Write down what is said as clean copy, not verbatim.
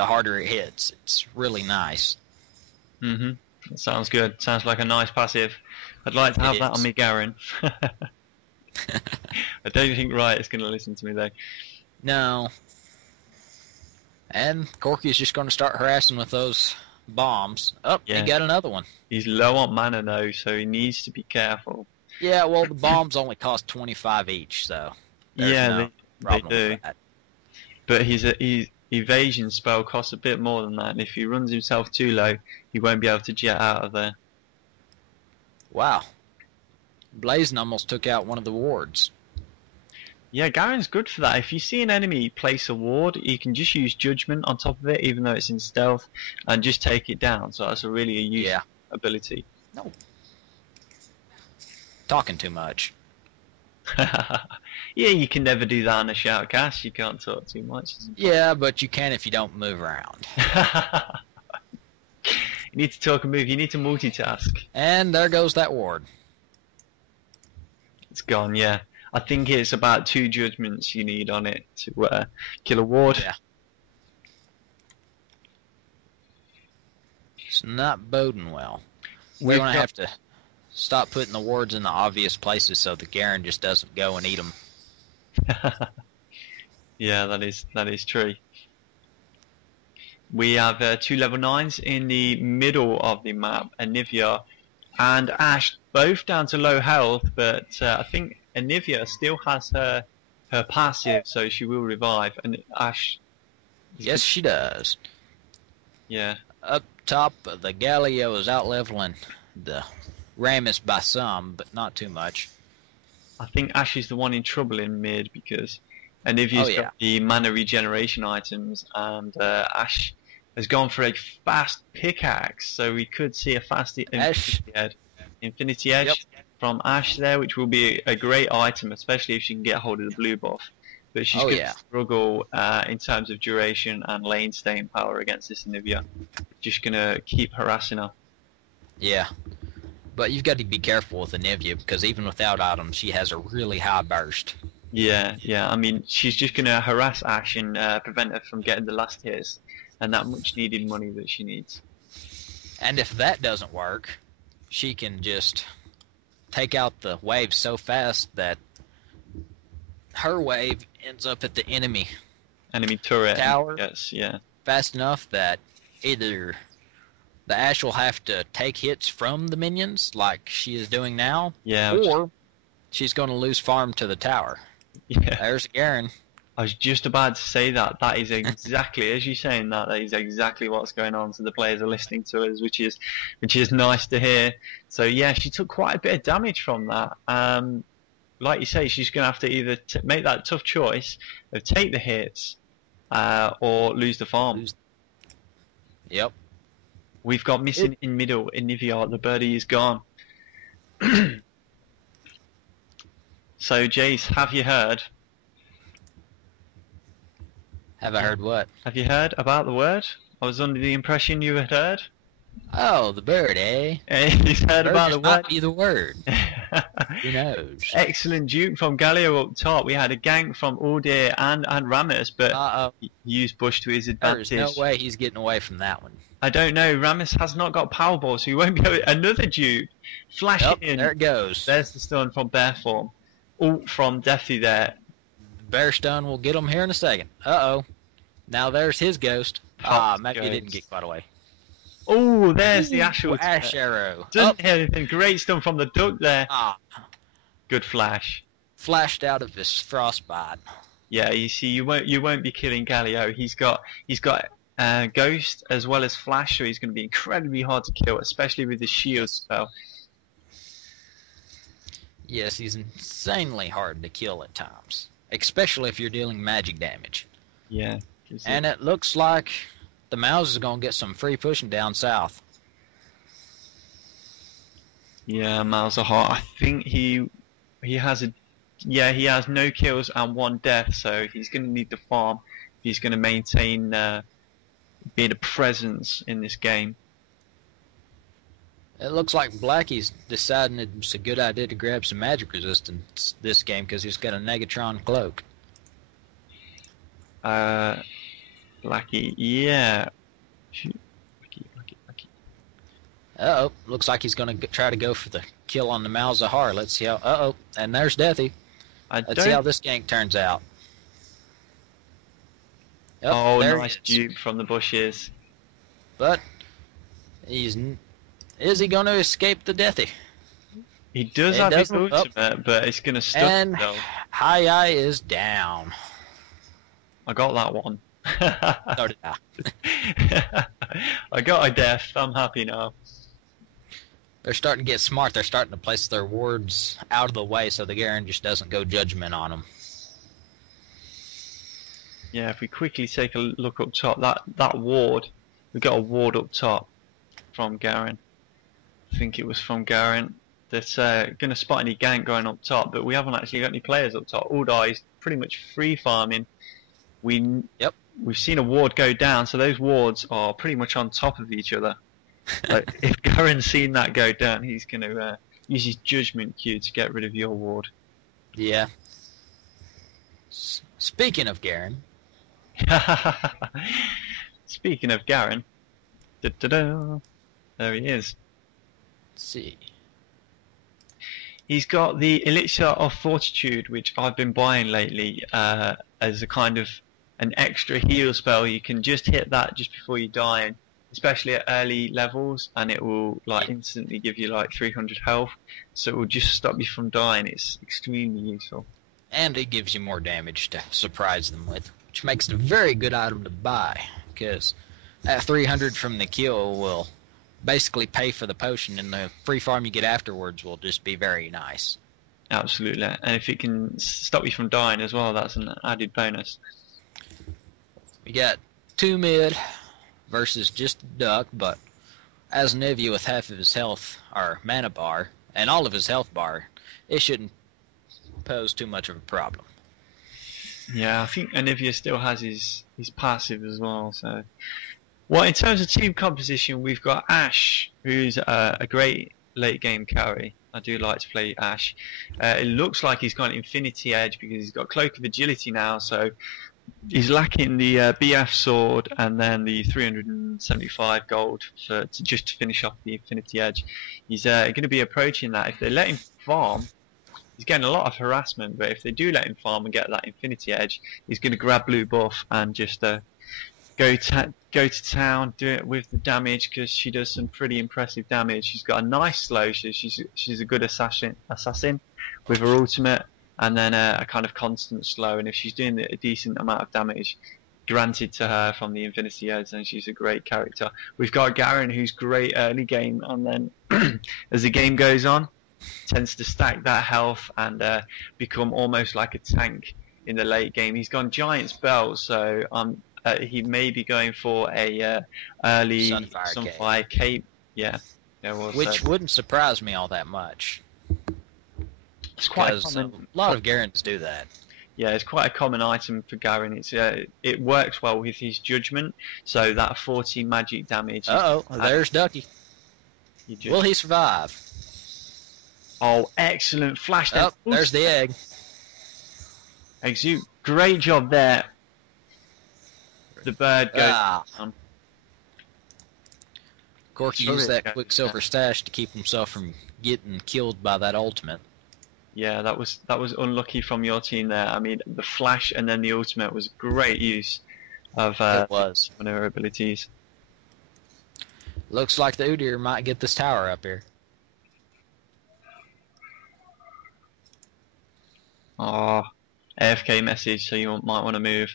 the harder it hits. It's really nice. Mm-hmm. That sounds good. Sounds like a nice passive. I'd like to have that on me Garen. I don't think Riot's going to listen to me though. No. And Corky's just going to start harassing with those bombs. Oh, Yeah. he got another one. He's low on mana though, so he needs to be careful. Yeah, well, the bombs only cost 25 each, so there's no problem they do. with that. But his evasion spell costs a bit more than that, and if he runs himself too low, he won't be able to jet out of there. Wow. Blazing almost took out one of the wards. Yeah, Garen's good for that. If you see an enemy place a ward, you can just use Judgment on top of it, even though it's in stealth, and just take it down. So that's a useful ability. No. Talking too much. Yeah, you can never do that on a shoutcast. You can't talk too much. Yeah, but you can if you don't move around. You need to talk and move. You need to multitask. And there goes that ward. It's gone, yeah. I think it's about 2 judgments you need on it to kill a ward. Yeah. It's not boding well. We're going to have to stop putting the wards in the obvious places so the Garen just doesn't go and eat them. Yeah, that is true. We have 2 level 9s in the middle of the map, Anivia and Ashe, both down to low health, but I think Anivia still has her passive, so she will revive, and Ashe... Yes, she does. Yeah. Up top, the Galio is out-leveling the Rammus by some, but not too much. I think Ashe is the one in trouble in mid, because Anivia's got the mana regeneration items, and Ashe has gone for a fast pickaxe, so we could see a fast Infinity Edge from Ashe there, which will be a great item, especially if she can get hold of the blue buff. But she's going to struggle in terms of duration and lane staying power against this Anivia. Just going to keep harassing her. Yeah. But you've got to be careful with Anivia, because even without items, she has a really high burst. Yeah. I mean, she's just going to harass Ashe and prevent her from getting the last hits and that much needed money that she needs. And if that doesn't work, she can just take out the wave so fast that her wave ends up at the enemy turret tower. Yes, yeah. Fast enough that either the Ashe will have to take hits from the minions like she is doing now, or she's going to lose farm to the tower. Yeah. There's Garen. I was just about to say that. That is exactly, as you're saying that is exactly what's going on. So the players are listening to us, which is nice to hear. So yeah, she took quite a bit of damage from that. Like you say, she's going to have to either make that tough choice of take the hits or lose the farm. Yep. We've got missing in middle, Anivia, the birdie is gone. So Jace, have you heard? Have I heard what? Have you heard about the word? I was under the impression you had heard. Oh, the bird, eh? He's heard about the word. Might be the word. Who knows? Excellent dupe from Galio up top. We had a gank from Udyr and Rammus, but he used Bush to his advantage. There's no way he's getting away from that one. I don't know. Rammus has not got Powerball, so he won't be able... Another dupe. Flashing in. There it goes. There's the stun from Bear Form. Ult from Deathy there. Bear stun will get him here in a second. Now there's his ghost. Maybe he didn't get quite away. Oh, there's the Ashe arrow. Doesn't hear anything. Great stun from the duck there. Good flash. Flashed out of his frostbite. Yeah, you see, you won't be killing Galio. He's got ghost as well as flash, so he's going to be incredibly hard to kill, especially with the shield spell. Yes, he's insanely hard to kill at times, especially if you're dealing magic damage. Yeah. And it looks like the Mouse is going to get some free pushing down south. Yeah, Miles are hot. I think he has no kills and 1 death, so he's going to need to farm. He's going to maintain being a presence in this game. It looks like Blackie's deciding it's a good idea to grab some magic resistance this game because he's got a Negatron cloak. Blackie, yeah. Shoot. Blackie. Uh-oh. Looks like he's going to try to go for the kill on the Malzahar. Let's see how... Uh-oh. And there's Deathy. Let's see how this gank turns out. Yep, oh, nice dupe from the bushes. But is he going to escape the Deathy? He does have his ultimate, but it's going to stuck himself. High is down. I got that one. So did I. I got a death. I'm happy now. They're starting to get smart. They're starting to place their wards out of the way so the Garen just doesn't go judgment on them. Yeah, if we quickly take a look up top, that ward, we got a ward up top from Garen. I think it was from Garen. That's going to spot any gank going up top, but we haven't actually got any players up top. Uldai is pretty much free farming. We've seen a ward go down, so those wards are pretty much on top of each other. Like, if Garen's seen that go down, he's going to use his judgment Q to get rid of your ward. Yeah. Speaking of Garen. Speaking of Garen. There he is. Let's see. He's got the Elixir of Fortitude, which I've been buying lately as a kind of an extra heal spell. You can just hit that just before you die, especially at early levels, and it will like instantly give you like 300 health, so it will just stop you from dying. It's extremely useful. And it gives you more damage to surprise them with, which makes it a very good item to buy, because that 300 from the kill will basically pay for the potion, and the free farm you get afterwards will just be very nice. Absolutely, and if it can stop you from dying as well, that's an added bonus. We got 2 mid versus just Duck, but as Nivea with half of his health, or mana bar, and all of his health bar, it shouldn't pose too much of a problem. Yeah, I think Anivia still has his passive as well, so... Well, in terms of team composition, we've got Ashe, who's a great late game carry. I do like to play Ashe. It looks like he's got Infinity Edge because he's got Cloak of Agility now, so he's lacking the BF sword and then the 375 gold just to finish off the Infinity Edge. He's going to be approaching that. If they let him farm, he's getting a lot of harassment, but if they do let him farm and get that Infinity Edge, he's going to grab blue buff and just go to town, do it with the damage, because she does some pretty impressive damage. She's got a nice slow, so she's a good assassin with her ultimate, and then a kind of constant slow, and if she's doing a decent amount of damage granted to her from the Infinity Edge, then she's a great character. We've got Garen, who's great early game, and then as the game goes on, tends to stack that health and become almost like a tank in the late game. He's gone Giant Spell, so he may be going for a early Sunfire Cape. Yeah. Which wouldn't surprise me all that much. It's quite a lot of Garens do that. Yeah, it's quite a common item for Garen. It works well with his judgment, so that 40 magic damage. There's Ducky. Will he survive? Oh, excellent flash! There's the egg. Exude, great job there. The bird goes down. Of course, he used that Quicksilver stash to keep himself from getting killed by that ultimate. Yeah, that was unlucky from your team there. I mean, the flash and then the ultimate was great use of one of her abilities. Looks like the Udyr might get this tower up here. Oh, AFK message, so you might want to move.